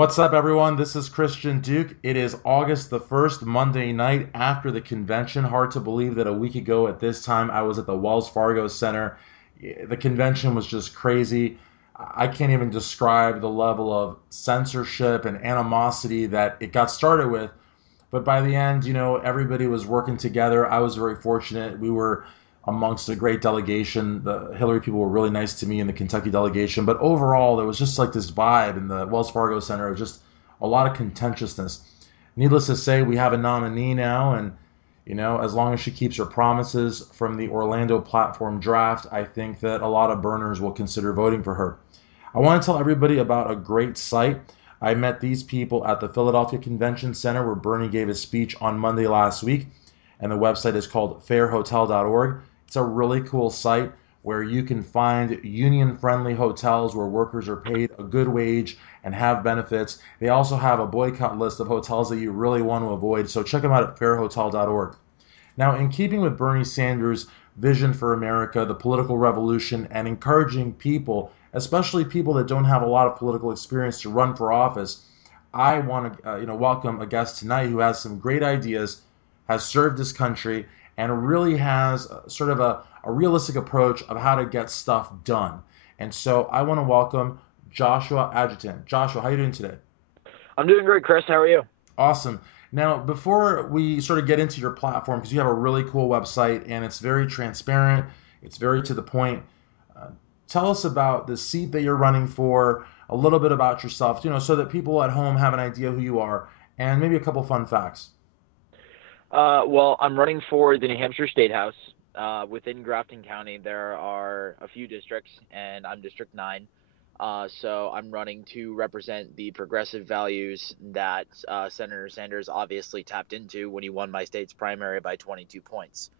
What's up, everyone? This is Christian Duke. It is August the 1st, Monday night after the convention. Hard to believe that a week ago at this time I was at the Wells Fargo Center. The convention was just crazy. I can't even describe the level of censorship and animosity that it got started with. But by the end, everybody was working together. I was very fortunate. We were amongst a great delegation. The Hillary people were really nice to me in the Kentucky delegation. But overall, there was just like this vibe in the Wells Fargo Center of just a lot of contentiousness. Needless to say, we have a nominee now, and as long as she keeps her promises from the Orlando platform draft, I think that a lot of burners will consider voting for her. I want to tell everybody about a great site. I met these people at the Philadelphia Convention Center where Bernie gave his speech on Monday last week, and the website is called fairhotel.org. It's a really cool site where you can find union-friendly hotels where workers are paid a good wage and have benefits. They also have a boycott list of hotels that you really want to avoid, so check them out at fairhotel.org. Now, in keeping with Bernie Sanders' vision for America, the political revolution, and encouraging people, especially people that don't have a lot of political experience, to run for office, I want to welcome a guest tonight who has some great ideas, has served this country, and really has sort of a realistic approach of how to get stuff done. And so I want to welcome Joshua Adjutant. Joshua, how are you doing today? I'm doing great, Chris. How are you? Awesome. Now, before we sort of get into your platform, because you have a really cool website and it's very transparent, it's very to the point. Uh, Tell us about the seat that you're running for, a little bit about yourself, so that people at home have an idea who you are, and maybe a couple fun facts. Well, I'm running for the New Hampshire State House. Within Grafton County, there are a few districts, and I'm District 9. So I'm running to represent the progressive values that Senator Sanders obviously tapped into when he won my state's primary by 22 points.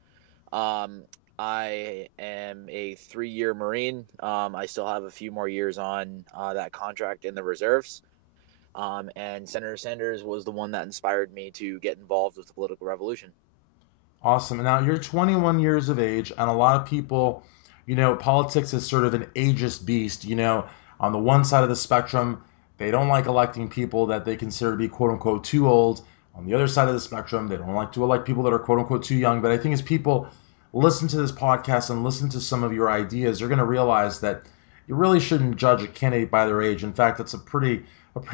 Um, I am a 3-year Marine. I still have a few more years on that contract in the reserves. And Senator Sanders was the one that inspired me to get involved with the political revolution. Awesome. Now, you're 21 years of age, and a lot of people, politics is sort of an ageist beast. On the one side of the spectrum, they don't like electing people that they consider to be quote unquote too old. On the other side of the spectrum, they don't like to elect people that are quote unquote too young. But I think as people listen to this podcast and listen to some of your ideas, you're going to realize that you really shouldn't judge a candidate by their age. In fact, that's a pretty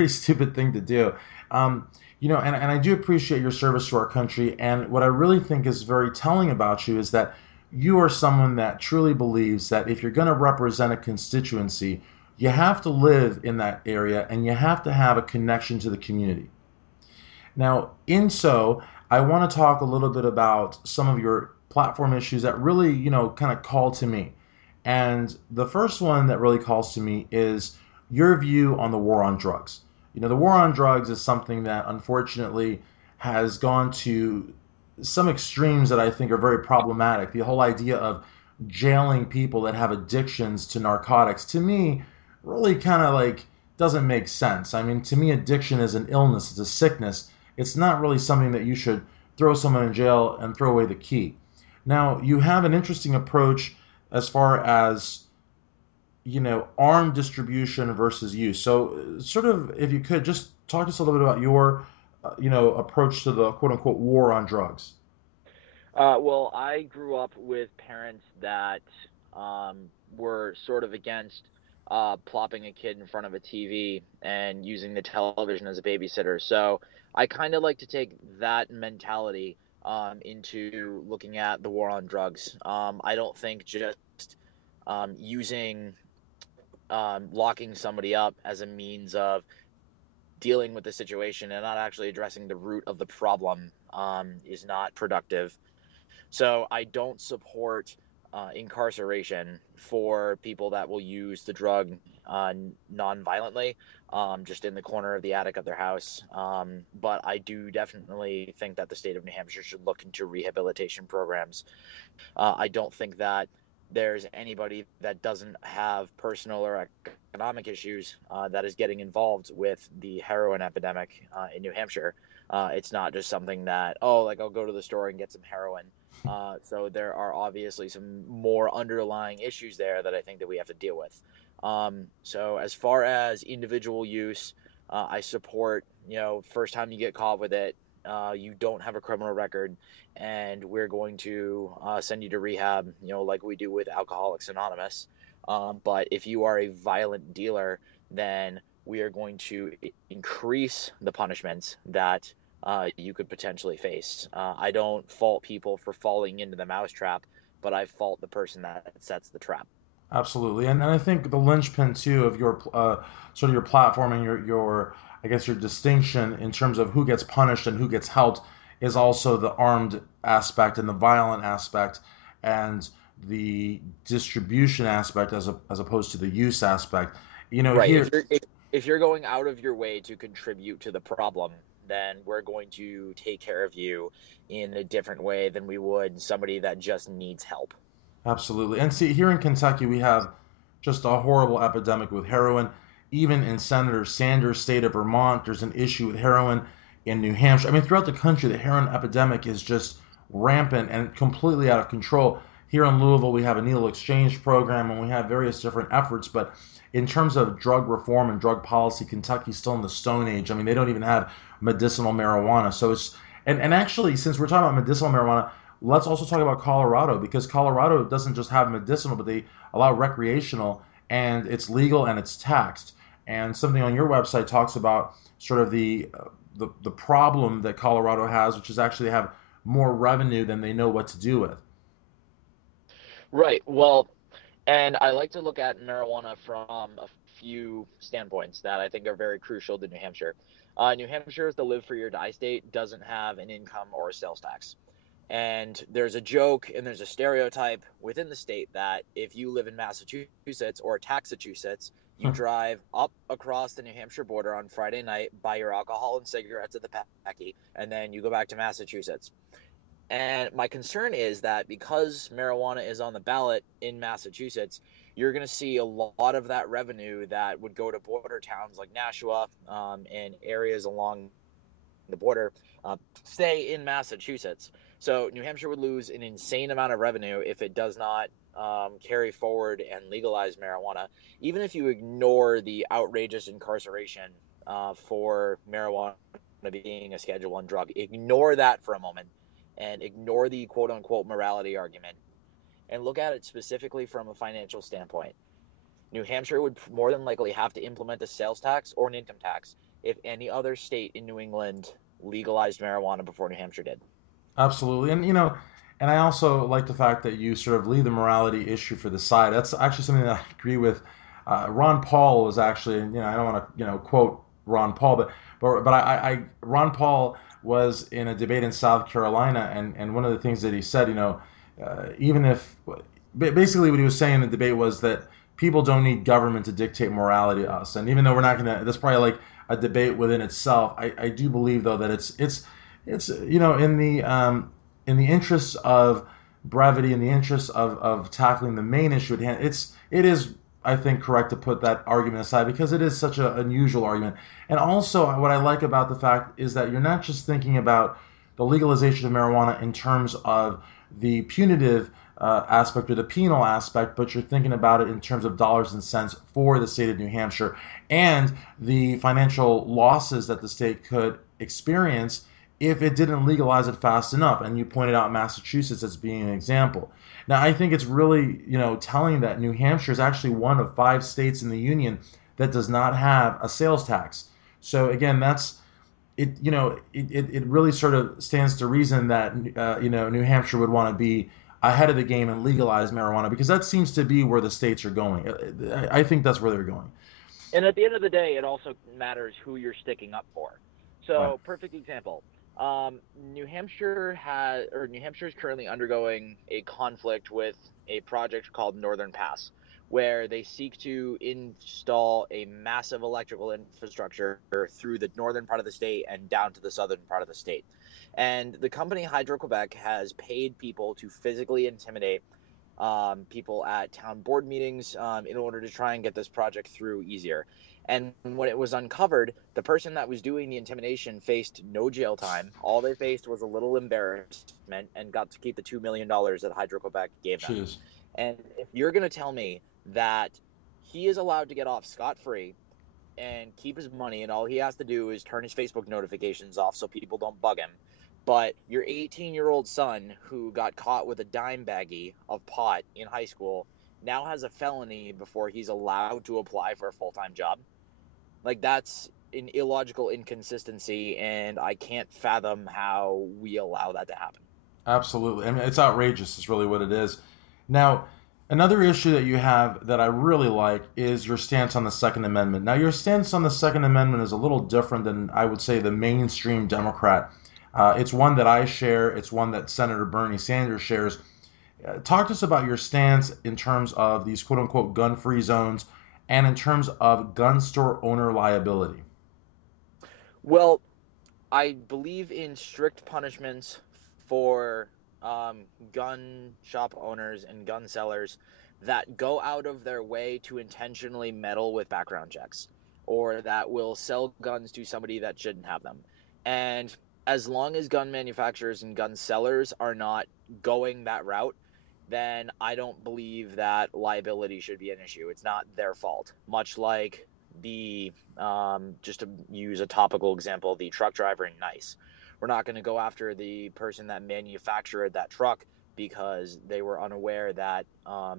stupid thing to do. Um, and I do appreciate your service to our country. And what I really think is very telling about you is that you are someone that truly believes that if you're going to represent a constituency, you have to live in that area and you have to have a connection to the community. Now, in so, I want to talk a little bit about some of your platform issues that really, kind of call to me. And the first one that really calls to me is your view on the war on drugs. The war on drugs is something that unfortunately has gone to some extremes that I think are very problematic. The whole idea of jailing people that have addictions to narcotics, to me, really kind of like doesn't make sense. I mean, to me, addiction is an illness, it's a sickness. It's not really something that you should throw someone in jail and throw away the key. Now, you have an interesting approach as far as arm distribution versus use. So, sort of, if you could just talk to us a little bit about your, approach to the quote unquote war on drugs. Well, I grew up with parents that were sort of against plopping a kid in front of a TV and using the television as a babysitter. So I kind of like to take that mentality into looking at the war on drugs. I don't think just using locking somebody up as a means of dealing with the situation and not actually addressing the root of the problem is not productive. So I don't support incarceration for people that will use the drug non-violently, just in the corner of the attic of their house. But I do definitely think that the state of New Hampshire should look into rehabilitation programs. I don't think that there's anybody that doesn't have personal or economic issues that is getting involved with the heroin epidemic in New Hampshire. It's not just something that, oh, like I'll go to the store and get some heroin. So there are obviously some more underlying issues there that I think that we have to deal with. So as far as individual use, I support, first time you get caught with it, you don't have a criminal record, and we're going to send you to rehab, like we do with Alcoholics Anonymous. But if you are a violent dealer, then we are going to increase the punishments that you could potentially face. I don't fault people for falling into the mousetrap, but I fault the person that sets the trap. Absolutely, and I think the linchpin too of your sort of your platform and your I guess your distinction in terms of who gets punished and who gets helped is also the armed aspect and the violent aspect and the distribution aspect as opposed to the use aspect. You know, Right. here If you're going out of your way to contribute to the problem, then we're going to take care of you in a different way than we would somebody that just needs help. absolutely. And see, here in Kentucky, we have just a horrible epidemic with heroin. Even in Senator Sanders' state of Vermont, there's an issue with heroin. In New Hampshire, I mean, throughout the country, the heroin epidemic is just rampant and completely out of control. Here in Louisville, we have a needle exchange program and we have various different efforts. But in terms of drug reform and drug policy, Kentucky's still in the Stone Age. I mean, they don't even have medicinal marijuana. So it's, and actually, since we're talking about medicinal marijuana, let's also talk about Colorado because Colorado doesn't just have medicinal, but they allow recreational, and it's legal and it's taxed. And something on your website talks about sort of the problem that Colorado has, which is actually they have more revenue than they know what to do with. Right. Well, and I like to look at marijuana from a few standpoints that I think are very crucial to New Hampshire. New Hampshire is the live free or die state, doesn't have an income or a sales tax. And there's a joke and there's a stereotype within the state that if you live in Massachusetts or Taxachusetts, you drive up across the New Hampshire border on Friday night, buy your alcohol and cigarettes at the packy, and then you go back to Massachusetts. And my concern is that because marijuana is on the ballot in Massachusetts, you're going to see a lot of that revenue that would go to border towns like Nashua and areas along the border stay in Massachusetts. So New Hampshire would lose an insane amount of revenue if it does not carry forward and legalize marijuana. Even if you ignore the outrageous incarceration for marijuana being a Schedule One drug, ignore that for a moment and ignore the quote unquote morality argument and look at it specifically from a financial standpoint. New Hampshire would more than likely have to implement a sales tax or an income tax if any other state in New England legalized marijuana before New Hampshire did. Absolutely, and and I also like the fact that you sort of leave the morality issue for the side. That's actually something that I agree with. Ron Paul was actually, I don't want to, quote Ron Paul, but Ron Paul was in a debate in South Carolina, and one of the things that he said, even if basically what he was saying in the debate was that people don't need government to dictate morality to us, and even though we're not gonna, that's probably like a debate within itself. I do believe though that it's in the interest of brevity, in the interest of tackling the main issue at hand, it is I think correct to put that argument aside because it is such an unusual argument. And also, what I like about the fact is that you're not just thinking about the legalization of marijuana in terms of the punitive aspect or the penal aspect, but you're thinking about it in terms of dollars and cents for the state of New Hampshire and the financial losses that the state could experience if it didn't legalize it fast enough. And you pointed out Massachusetts as being an example. Now, I think it's really, telling that New Hampshire is actually one of 5 states in the union that does not have a sales tax. So again, that's it. It really sort of stands to reason that New Hampshire would want to be ahead of the game and legalize marijuana because that seems to be where the states are going. I think that's where they're going. And at the end of the day, it also matters who you're sticking up for. Right. So, perfect example. New Hampshire is currently undergoing a conflict with a project called Northern Pass, where they seek to install a massive electrical infrastructure through the northern part of the state and down to the southern part of the state. And the company Hydro Quebec has paid people to physically intimidate people at town board meetings in order to try and get this project through easier. And when it was uncovered, the person that was doing the intimidation faced no jail time. All they faced was a little embarrassment and got to keep the $2 million that Hydro Quebec gave them. Jeez. And if you're going to tell me that he is allowed to get off scot free and keep his money, and all he has to do is turn his Facebook notifications off so people don't bug him. But your 18-year-old son who got caught with a dime baggie of pot in high school now has a felony before he's allowed to apply for a full-time job. Like, that's an illogical inconsistency, and I can't fathom how we allow that to happen. Absolutely. I mean, it's outrageous, is really what it is. Now, another issue that you have that I really like is your stance on the Second Amendment. Now, your stance on the Second Amendment is a little different than I would say the mainstream Democrat. It's one that I share, it's one that Senator Bernie Sanders shares. Talk to us about your stance in terms of these quote unquote gun free zones and in terms of gun store owner liability. Well, I believe in strict punishments for gun shop owners and gun sellers that go out of their way to intentionally meddle with background checks, or that will sell guns to somebody that shouldn't have them. And as long as gun manufacturers and gun sellers are not going that route, then I don't believe that liability should be an issue. It's not their fault. Much like the just to use a topical example, the truck driver in Nice. We're not going to go after the person that manufactured that truck because they were unaware that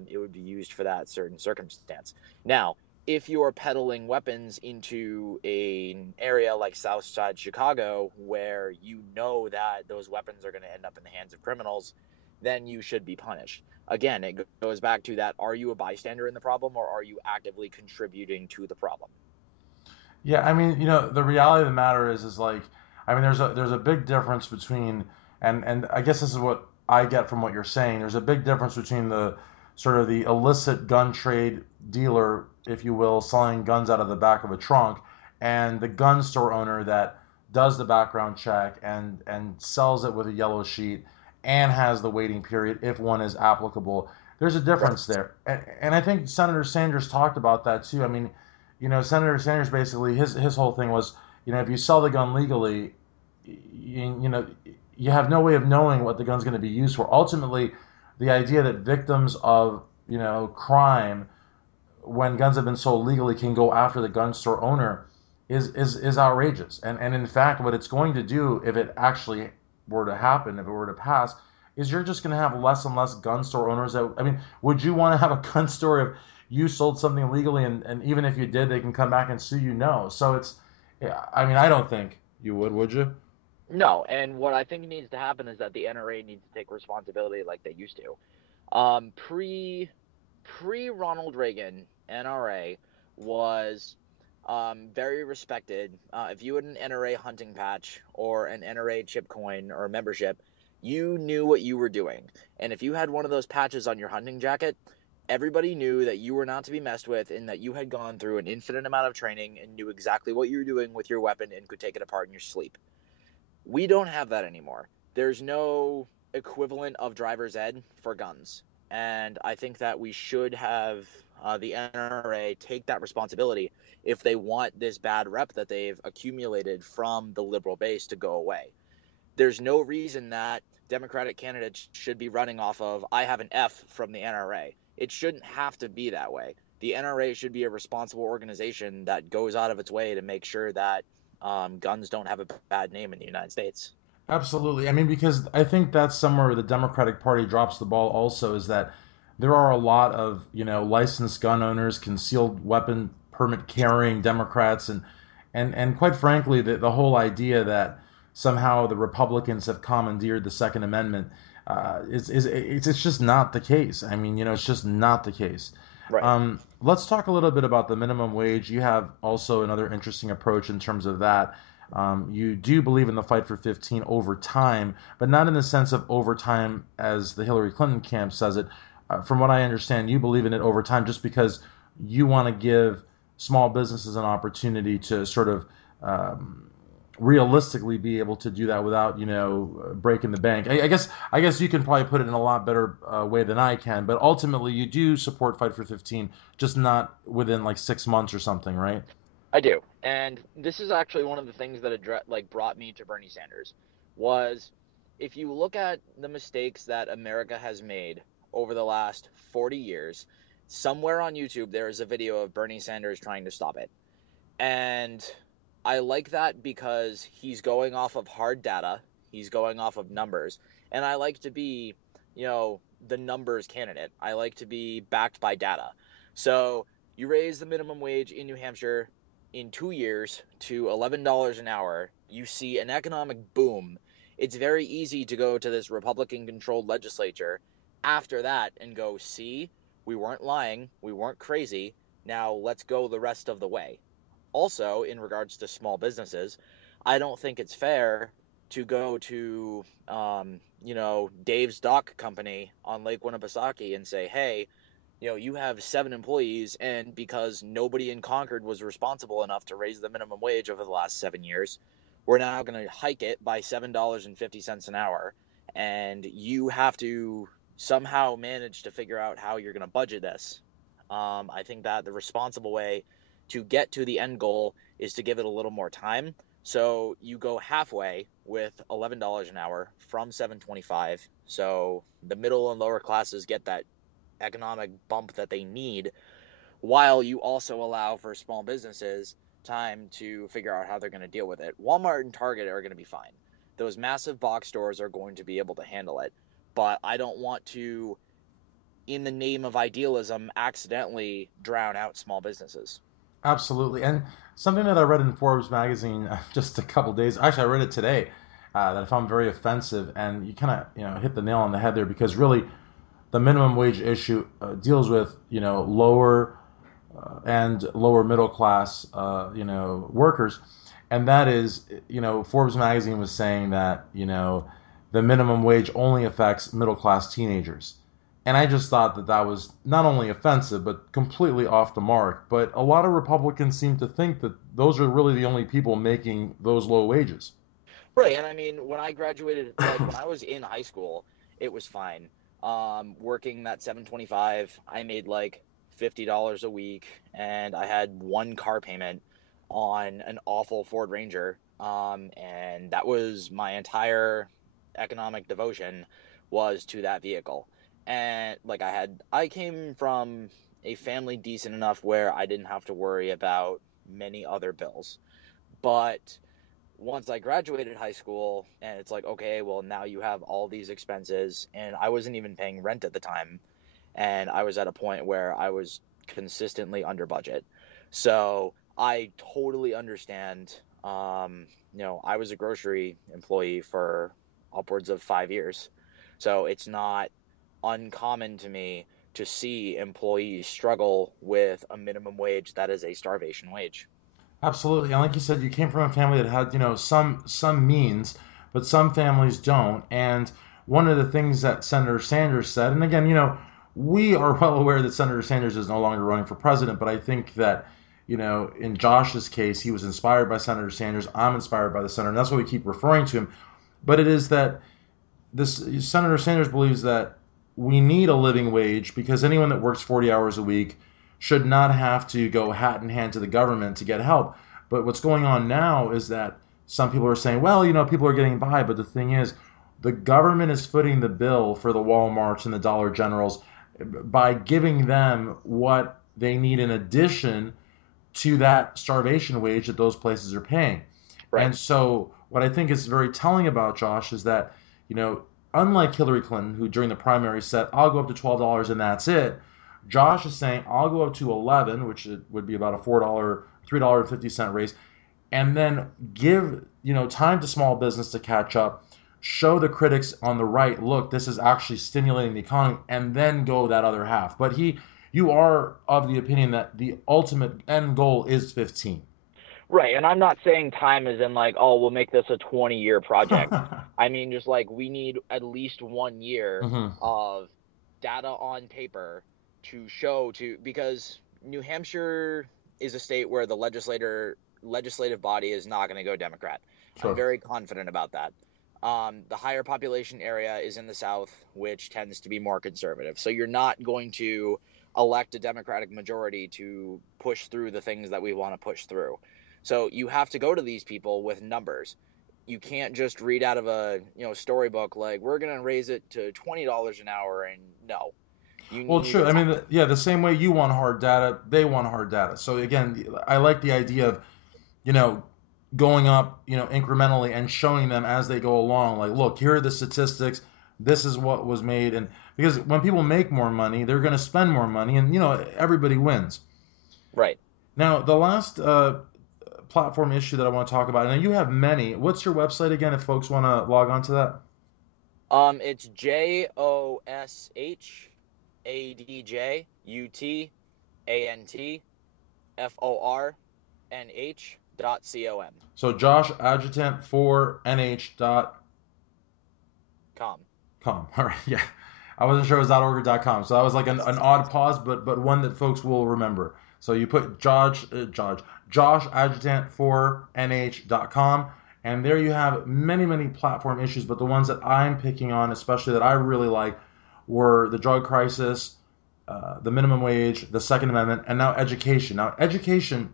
it would be used for that certain circumstance. Now, if you're peddling weapons into an area like Southside Chicago, where you know that those weapons are going to end up in the hands of criminals, then you should be punished. Again, it goes back to that: are you a bystander in the problem, or are you actively contributing to the problem? Yeah, I mean, the reality of the matter is like, I mean, there's a big difference between, and I guess this is what I get from what you're saying. There's a big difference between the sort of the illicit gun trade dealer, if you will, selling guns out of the back of a trunk, and the gun store owner that does the background check and sells it with a yellow sheet and has the waiting period if one is applicable. There's a Right. difference there, and I think Senator Sanders talked about that too. I mean, Senator Sanders basically his whole thing was, if you sell the gun legally, you have no way of knowing what the gun's going to be used for. Ultimately, the idea that victims of crime, when guns have been sold legally, can go after the gun store owner is outrageous. And in fact, what it's going to do, if it actually were to happen, if it were to pass, is you're just going to have less and less gun store owners. That, I mean, would you want to have a gun store if you sold something illegally, and even if you did, they can come back and sue you? No. So it's, yeah, I mean, I don't think you would you? No, and what I think needs to happen is that the NRA needs to take responsibility like they used to. Pre Ronald Reagan, NRA was very respected. If you had an NRA hunting patch or an NRA chip coin or membership, you knew what you were doing. And if you had one of those patches on your hunting jacket, everybody knew that you were not to be messed with and that you had gone through an infinite amount of training and knew exactly what you were doing with your weapon and could take it apart in your sleep. We don't have that anymore. There's no equivalent of driver's ed for guns. And I think that we should have the NRA take that responsibility if they want this bad rep that they've accumulated from the liberal base to go away. There's no reason that Democratic candidates should be running off of "I have an F from the NRA." It shouldn't have to be that way. The NRA should be a responsible organization that goes out of its way to make sure that guns don't have a bad name in the United States. Absolutely. I mean, because I think that's somewhere where the Democratic Party drops the ball also, is that there are a lot of, licensed gun owners, concealed weapon permit carrying Democrats, and quite frankly, the whole idea that somehow the Republicans have commandeered the Second Amendment it's just not the case. I mean, it's just not the case. Right. Let's talk a little bit about the minimum wage. You have also another interesting approach in terms of that. You do believe in the fight for 15 over time, but not in the sense of overtime as the Hillary Clinton camp says it. From what I understand, you believe in it over time just because you want to give small businesses an opportunity to sort of realistically be able to do that without breaking the bank. I guess you can probably put it in a lot better way than I can, but ultimately you do support Fight for 15, just not within like 6 months or something, right? I do. And this is actually one of the things that brought me to Bernie Sanders was, if you look at the mistakes that America has made over the last 40 years, somewhere on YouTube there is a video of Bernie Sanders trying to stop it. And I like that because he's going off of hard data, he's going off of numbers, and I like to be, the numbers candidate. I like to be backed by data. So you raise the minimum wage in New Hampshire in 2 years to $11 an hour. You see an economic boom. It's very easy to go to this Republican controlled legislature after that and go, see, we weren't lying, we weren't crazy. Now let's go the rest of the way. Also, in regards to small businesses, I don't think it's fair to go to, Dave's Dock Company on Lake Winnipesaukee and say, hey, you have 7 employees, and because nobody in Concord was responsible enough to raise the minimum wage over the last 7 years, we're now going to hike it by $7.50 an hour, and you have to somehow manage to figure out how you're going to budget this. I think that the responsible way to get to the end goal is to give it a little more time. So you go halfway with $11 an hour from 725. So the middle and lower classes get that economic bump that they need, while you also allow for small businesses time to figure out how they're going to deal with it. Walmart and Target are going to be fine. Those massive box stores are going to be able to handle it. But I don't want to, in the name of idealism, accidentally drown out small businesses. Absolutely. And something that I read in Forbes magazine just a couple days, actually, I read it today, that I found very offensive. And you kind of, hit the nail on the head there because really the minimum wage issue deals with, lower and lower middle class, workers. And that is, Forbes magazine was saying that, the minimum wage only affects middle class teenagers. And I just thought that that was not only offensive, but completely off the mark. But a lot of Republicans seem to think that those are really the only people making those low wages. Right, and I mean, when I graduated, like when I was in high school, it was fine. Working that 725, I made like $50 a week, and I had one car payment on an awful Ford Ranger. And that was my entire economic devotion was to that vehicle. And like I came from a family decent enough where I didn't have to worry about many other bills. But once I graduated high school, and it's like, okay, well, now you have all these expenses, and I wasn't even paying rent at the time, and I was at a point where I was consistently under budget. So I totally understand. I was a grocery employee for upwards of 5 years, so it's not uncommon to me to see employees struggle with a minimum wage that is a starvation wage. Absolutely. And like you said, you came from a family that had, some means, but some families don't. And one of the things that Senator Sanders said, and again, we are well aware that Senator Sanders is no longer running for president, but I think that, in Josh's case, he was inspired by Senator Sanders. I'm inspired by the senator, and that's why we keep referring to him. But it is that this Senator Sanders believes that we need a living wage because anyone that works 40 hours a week should not have to go hat in hand to the government to get help. But what's going on now is that some people are saying, well, people are getting by, but the thing is, the government is footing the bill for the Walmarts and the Dollar Generals by giving them what they need in addition to that starvation wage that those places are paying. Right. And so, what I think is very telling about Josh is that, you know, unlike Hillary Clinton, who during the primary said, I'll go up to $12 and that's it, Josh is saying, I'll go up to 11, which would be about a $4, $3.50 raise, and then give, time to small business to catch up, show the critics on the right, look, this is actually stimulating the economy, and then go that other half. But you are of the opinion that the ultimate end goal is 15. Right, and I'm not saying time is in like, oh, we'll make this a 20-year project. I mean, just like we need at least 1 year Hmm. of data on paper to show to because New Hampshire is a state where the legislative body is not going to go Democrat. I'm Sure. very confident about that. The higher population area is in the South, which tends to be more conservative. So you're not going to elect a Democratic majority to push through the things that we want to push through. So you have to go to these people with numbers. You can't just read out of a storybook like we're going to raise it to $20 an hour and no. You Well, need true. a I mean, time. yeah, the same way you want hard data, they want hard data. So again, I like the idea of, you know, going up, incrementally and showing them as they go along. Like, look, here are the statistics. This is what was made, and because when people make more money, they're going to spend more money, and everybody wins. Right. Now, the last platform issue that I want to talk about, and you have many. What's your website again, if folks want to log on to that? It's JOSHADJUTANTFORNH.com. So Josh Adjutant for Com. nh.com. All right, yeah. I wasn't sure it was .org or .com, so that was like an odd pause, but one that folks will remember. So you put Josh Adjutant for nh.com, and there you have many platform issues. But the ones that I'm picking on, especially that I really like, were the drug crisis, the minimum wage, the Second Amendment, and now education. Now education,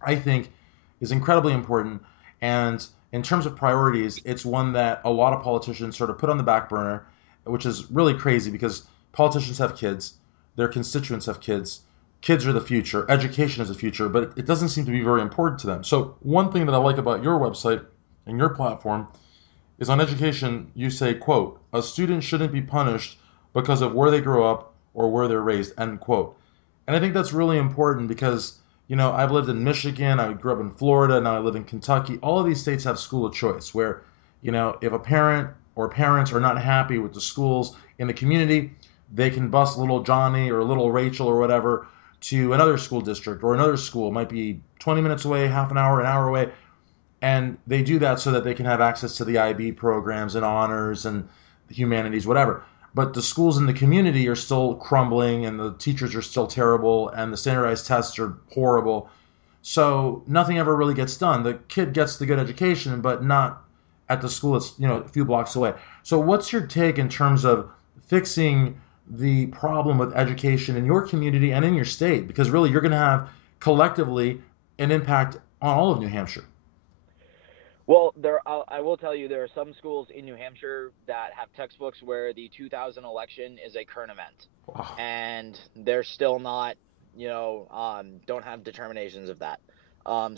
I think, is incredibly important. And in terms of priorities, it's one that a lot of politicians sort of put on the back burner, which is really crazy because politicians have kids, their constituents have kids. Kids are the future, education is the future, but it doesn't seem to be very important to them. So, one thing that I like about your website and your platform is on education, you say, quote, a student shouldn't be punished because of where they grow up or where they're raised, end quote. And I think that's really important because, I've lived in Michigan, I grew up in Florida, now I live in Kentucky. All of these states have school of choice where, if a parent or parents are not happy with the schools in the community, they can bus little Johnny or little Rachel or whatever to another school district or another school. It might be 20 minutes away, half an hour away, and they do that so that they can have access to the IB programs and honors and the humanities, whatever. But the schools in the community are still crumbling, and the teachers are still terrible, and the standardized tests are horrible. So nothing ever really gets done. The kid gets the good education, but not at the school that's a few blocks away. So what's your take in terms of fixing the problem with education in your community and in your state? Because really, you're going to have collectively an impact on all of New Hampshire. Well, I will tell you, there are some schools in New Hampshire that have textbooks where the 2000 election is a current event, Wow. and they're still not, don't have determinations of that.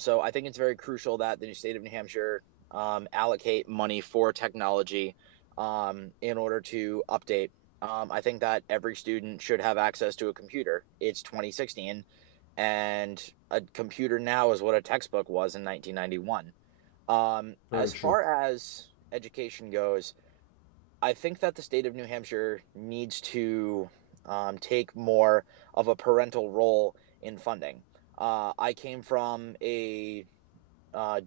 So I think it's very crucial that the state of New Hampshire allocate money for technology in order to update. I think that every student should have access to a computer. It's 2016, and a computer now is what a textbook was in 1991. Very As true. far as education goes, I think that the state of New Hampshire needs to take more of a parental role in funding. I came from a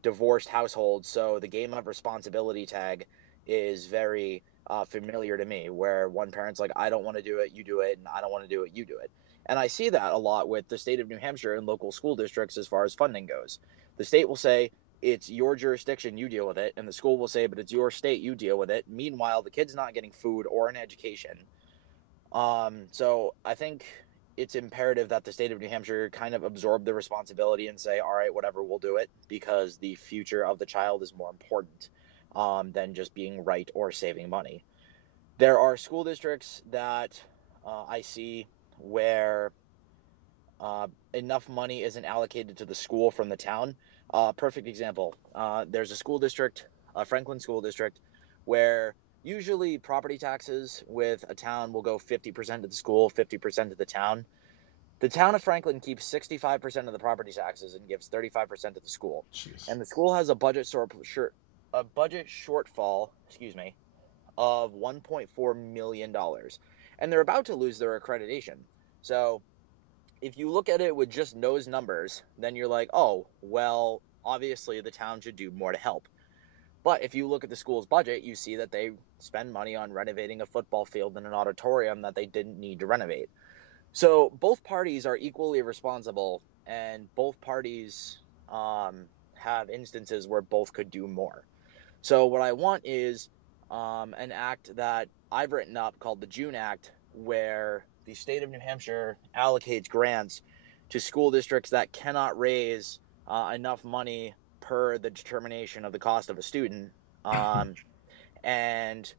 divorced household, so the game of responsibility tag is very familiar to me, where one parent's like, I don't want to do it, you do it, and I don't want to do it, you do it. And I see that a lot with the state of New Hampshire and local school districts as far as funding goes. The state will say, it's your jurisdiction, you deal with it, and the school will say, but it's your state, you deal with it. Meanwhile, the kid's not getting food or an education. So I think it's imperative that the state of New Hampshire kind of absorb the responsibility and say, all right, whatever, we'll do it, because the future of the child is more important than just being right or saving money. There are school districts that I see where enough money isn't allocated to the school from the town. Perfect example. There's a school district, a Franklin school district, where usually property taxes with a town will go 50% to the school, 50% to the town. The town of Franklin keeps 65% of the property taxes and gives 35% to the school. Jeez. And the school has a budget shortfall, of $1.4 million. And they're about to lose their accreditation. So if you look at it with just those numbers, then you're like, oh, well, obviously the town should do more to help. But if you look at the school's budget, you see that they spend money on renovating a football field and an auditorium that they didn't need to renovate. So both parties are equally responsible, and both parties have instances where both could do more. So what I want is an act that I've written up called the June Act, where the state of New Hampshire allocates grants to school districts that cannot raise enough money per the determination of the cost of a student, um, and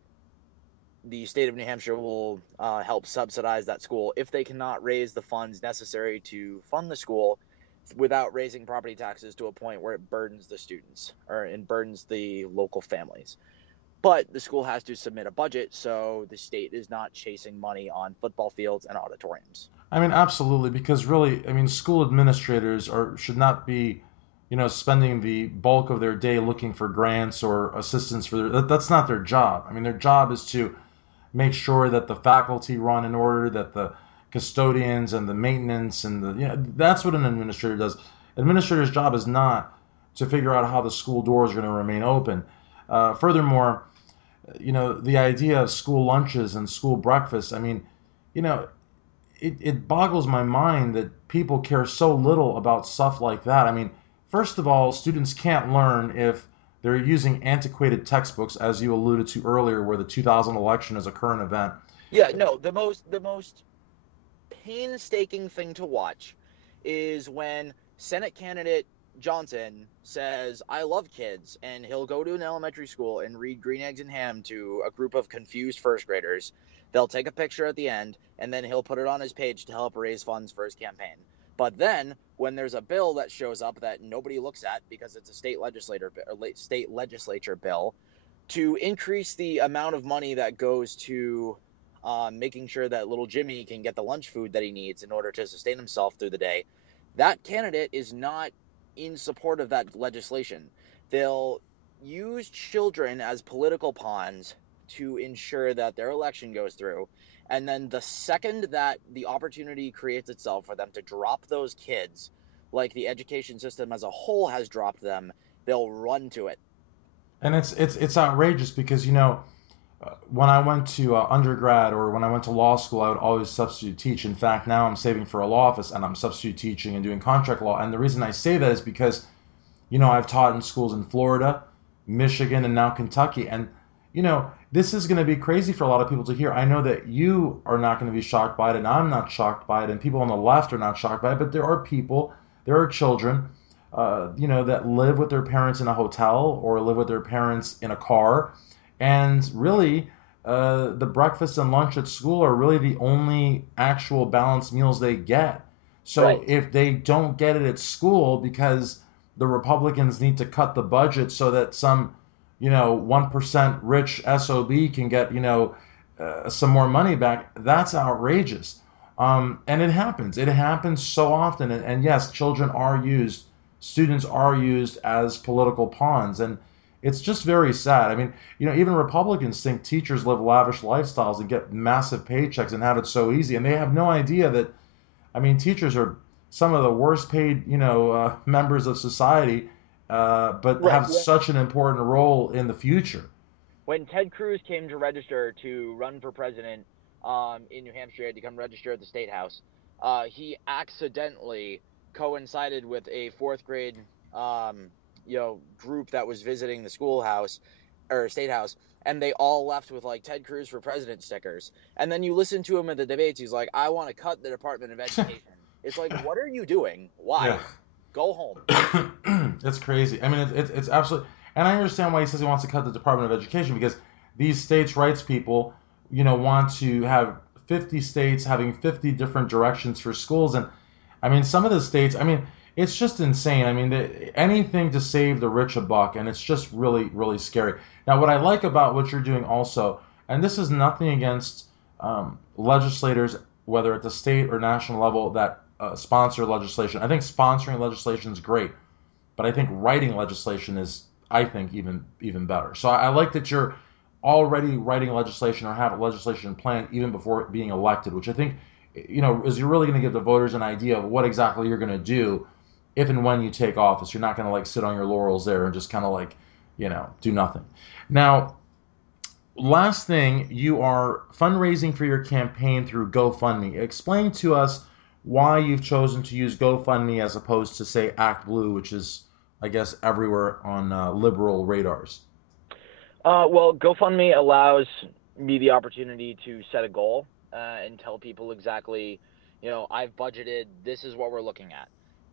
the state of New Hampshire will help subsidize that school if they cannot raise the funds necessary to fund the school without raising property taxes to a point where it burdens the students or it burdens the local families. But the school has to submit a budget, so the state is not chasing money on football fields and auditoriums. I mean, absolutely, because really, I mean, school administrators should not be, spending the bulk of their day looking for grants or assistance for that's not their job. I mean, their job is to make sure that the faculty run in order, that the custodians and the maintenance and that's what an administrator does. Administrator's job is not to figure out how the school doors are going to remain open. Furthermore, the idea of school lunches and school breakfast. I mean, you know, it boggles my mind that people care so little about stuff like that. I mean, first of all, students can't learn if they're using antiquated textbooks, as you alluded to earlier, where the 2000 election is a current event. Yeah, no, the most painstaking thing to watch is when Senate candidate Johnson says, "I love kids," and he'll go to an elementary school and read Green Eggs and Ham to a group of confused first graders. They'll take a picture at the end, and then he'll put it on his page to help raise funds for his campaign. But then, when there's a bill that shows up that nobody looks at because it's a state legislature bill to increase the amount of money that goes to making sure that little Jimmy can get the lunch food that he needs in order to sustain himself through the day, that candidate is not in support of that legislation. They'll use children as political pawns to ensure that their election goes through. And then the second that the opportunity creates itself for them to drop those kids, like the education system as a whole has dropped them, they'll run to it. And it's outrageous because when I went to undergrad or when I went to law school, I would always substitute teach. In fact, now I'm saving for a law office and I'm substitute teaching and doing contract law. And the reason I say that is because I've taught in schools in Florida, Michigan, and now Kentucky. And, this is going to be crazy for a lot of people to hear. I know that you are not going to be shocked by it, and I'm not shocked by it, and people on the left are not shocked by it. But there are children, that live with their parents in a hotel or live with their parents in a car. And really, the breakfast and lunch at school are really the only actual balanced meals they get. Right. So if they don't get it at school because the Republicans need to cut the budget so that some, 1% rich SOB can get, some more money back, that's outrageous. And it happens. It happens so often. And yes, students are used as political pawns. And it's just very sad. I mean, even Republicans think teachers live lavish lifestyles and get massive paychecks and have it so easy. And they have no idea that, I mean, teachers are some of the worst paid, members of society, but Right. have such an important role in the future. When Ted Cruz came to register to run for president in New Hampshire, he had to come register at the state house. He accidentally coincided with a fourth grade, group that was visiting the schoolhouse or state house, and they all left with like Ted Cruz for president stickers. And then you listen to him at the debates. He's like, "I want to cut the Department of Education." It's like, what are you doing? Yeah. Why? Go home. It's crazy. I mean, it's absolutely, and I understand why he says he wants to cut the Department of Education because these states' rights people, want to have 50 states having 50 different directions for schools, and I mean, some of the states, I mean, it's just insane. I mean, anything to save the rich a buck, and it's just really, really scary. Now, what I like about what you're doing also, and this is nothing against legislators, whether at the state or national level, that sponsor legislation. I think sponsoring legislation is great, but I think writing legislation is, I think, even better. So I like that you're already writing legislation or have legislation planned even before being elected, which I think, is you're really going to give the voters an idea of what exactly you're going to do if and when you take office. You're not going to like sit on your laurels there and just kind of like, do nothing. Now, last thing, you are fundraising for your campaign through GoFundMe. Explain to us why you've chosen to use GoFundMe as opposed to, say, ActBlue, which is, I guess, everywhere on liberal radars. Well, GoFundMe allows me the opportunity to set a goal and tell people exactly, I've budgeted, this is what we're looking at.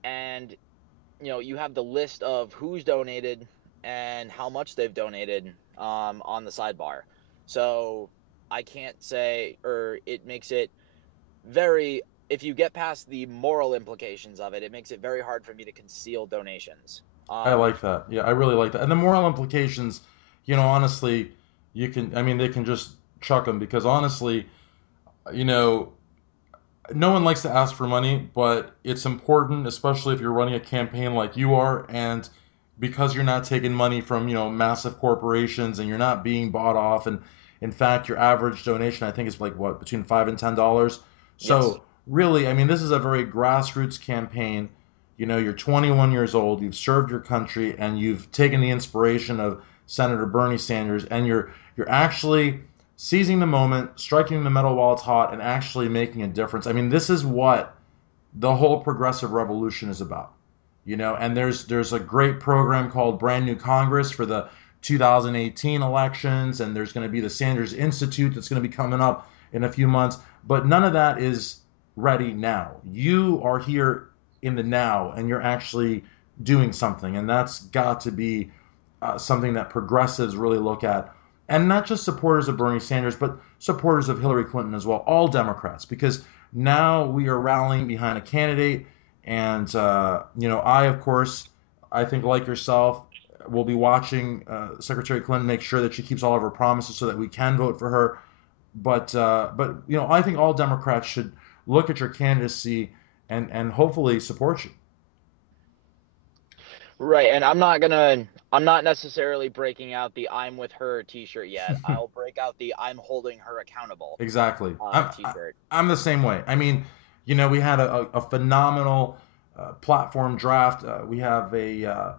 And, you have the list of who's donated and how much they've donated on the sidebar. So I can't say, or it makes it very, if you get past the moral implications of it, it makes it very hard for me to conceal donations. I like that. Yeah, I really like that. And the moral implications, honestly, I mean, they can just chuck them because honestly, you know, no one likes to ask for money, but it's important, especially if you're running a campaign like you are, and because you're not taking money from, massive corporations and you're not being bought off. And in fact, your average donation, I think, is like what, between $5 and $10. Yes. So really, I mean, this is a very grassroots campaign. You're 21 years old, you've served your country, and you've taken the inspiration of Senator Bernie Sanders, and you're actually seizing the moment, striking the metal while it's hot, and actually making a difference. I mean, this is what the whole progressive revolution is about. And there's a great program called Brand New Congress for the 2018 elections, and there's going to be the Sanders Institute that's going to be coming up in a few months, but none of that is ready now. You are here in the now, and you're actually doing something, and that's got to be something that progressives really look at, and not just supporters of Bernie Sanders, but supporters of Hillary Clinton as well, all Democrats, because now we are rallying behind a candidate. And I, of course, I think like yourself, will be watching Secretary Clinton make sure that she keeps all of her promises so that we can vote for her. But I think all Democrats should look at your candidacy and hopefully support you. Right, and I'm not necessarily breaking out the "I'm with her" T-shirt yet. I'll break out the "I'm holding her accountable" Exactly. T-shirt. I'm the same way. I mean, we had a phenomenal platform draft. We have a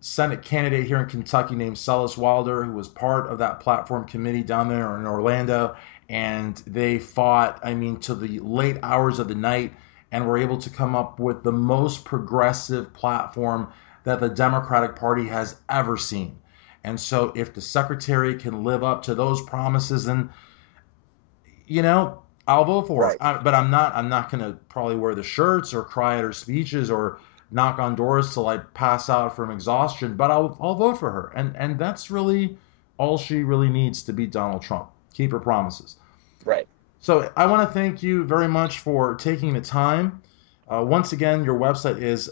Senate candidate here in Kentucky named Cellis Wilder, who was part of that platform committee down there in Orlando. And they fought, I mean, to the late hours of the night and were able to come up with the most progressive platform that the Democratic Party has ever seen. And so if the secretary can live up to those promises, then I'll vote for her. Right. But I'm not gonna probably wear the shirts or cry at her speeches or knock on doors till I pass out from exhaustion. But I'll vote for her, and that's really all she really needs to beat Donald Trump. Keep her promises. Right. So I want to thank you very much for taking the time. Once again, your website is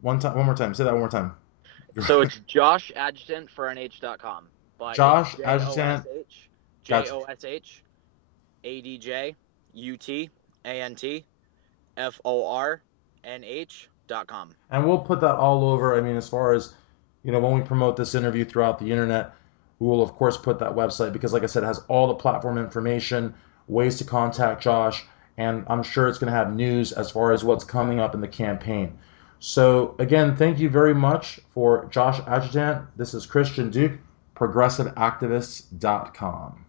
one more time. Say that one more time. So it's Josh Adjutant for NH.com, but it's Josh Adjutant. Gotcha. JOSHADJUTANTFORNH.com. And we'll put that all over. I mean, as far as, when we promote this interview throughout the internet, we will, of course, put that website because, like I said, it has all the platform information, ways to contact Josh, and I'm sure it's going to have news as far as what's coming up in the campaign. So, again, thank you very much for Josh Adjutant. This is Christian Duke, progressiveactivists.com.